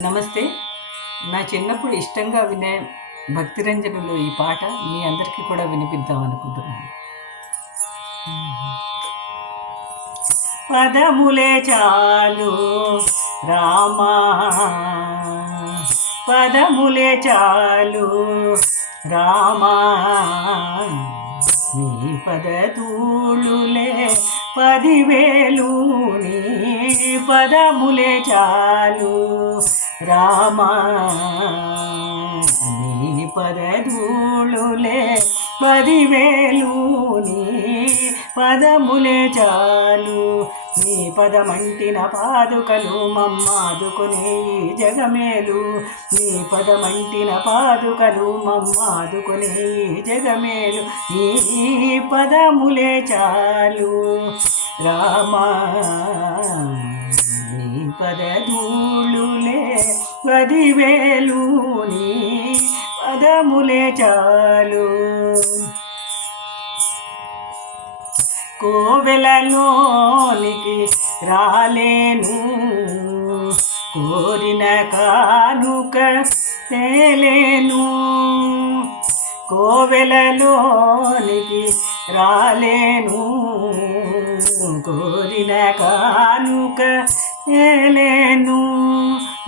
నమస్తే. నా చిన్నప్పుడు ఇష్టంగా వినే భక్తిరంజనులు ఈ పాట మీ అందరికీ కూడా వినిపిద్దాం అనుకుంటున్నాను. పదములే చాలు రామా, పదములే చాలు రామా, నీ పదతూళులే 10,000 నీ పదములే చాలు రామా, నీ పదధూళులే 10,000 నీ పదములే చాలు. నీ పదమంటిన పాదుకలు మమ్మాదుకునే ఈ జగమేలు, నీ పదమంటిన పాదుకలు మమ్మాదుకునే ఈ జగమేలు, నీ పదములే చాలు రామా, నీ పదధూళులే 10,000 నీ పదములే చాలు. కోవెలలోనికి రాలేను, కోరిన కానుక తేలేను, కోవెలలోనికి రాలేను, కోరిన కానుక తేలేను,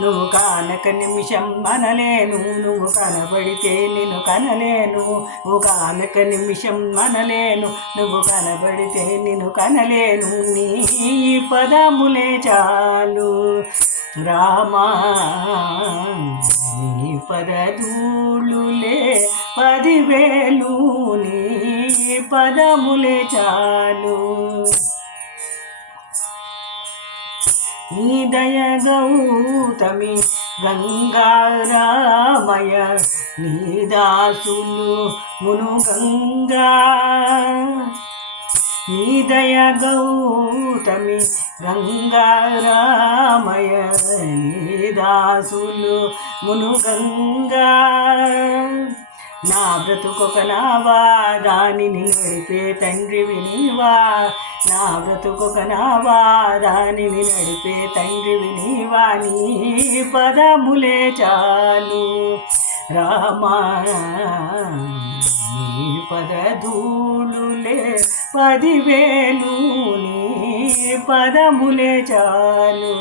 నువ్వు కానక నిమిషం మనలేను, నువ్వు కనబడితే నిన్ను కనలేను, నువ్వు కానక నిమిషం మనలేను, నువ్వు కనబడితే నిన్ను కనలేను, నీ పదములే చాలు రామా, నీ పదధూళులే 10,000 నీ పదములే చాలు. నీ దయ గౌతమి గంగారామయ, నీ దాసులు మును గంగా, నీ దయ గౌతమి గంగారామయ, నీ దాసులు మును గంగా, నా బ్రతుకొక నావా దానిని నడిపే తండ్రివి నీవా, నా బ్రతుకొక నావా దానిని నడిపే తండ్రివి నీవా, నీ పదములే చాలు రామా, నీ పదధూళులే 10,000 నీ పదములే చాలు.